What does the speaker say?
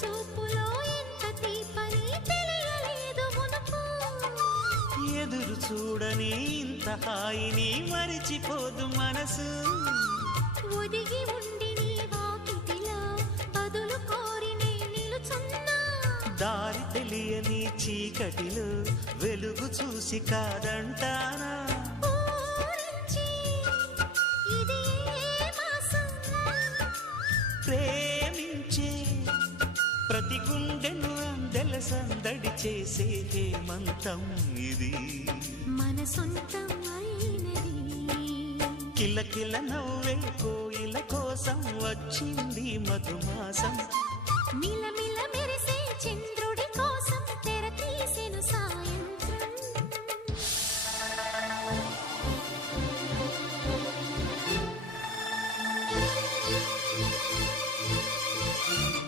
చూపులో ఎంత తీపని తెలియలేదు మునుపు ఎదురు చూడని ఇంత హాయిని మరిచిపోదు మనసు ఒదిగి ఉండి నీ వాకిటిలో బదులు కోరి నే నిలుచున్నా దారి తెలియని చీకటిలో వెలుగు చూసి కాదంటానా ఊరించి ఇది ఏ మాసం ప్రేమించే ప్రతి గుండెను అందెల సందడి చేసే హేమంతం ఇది మన సొంతం అయినది కిలకిల నవ్వే కోయిల కోసం వచ్చింది మధుమాసం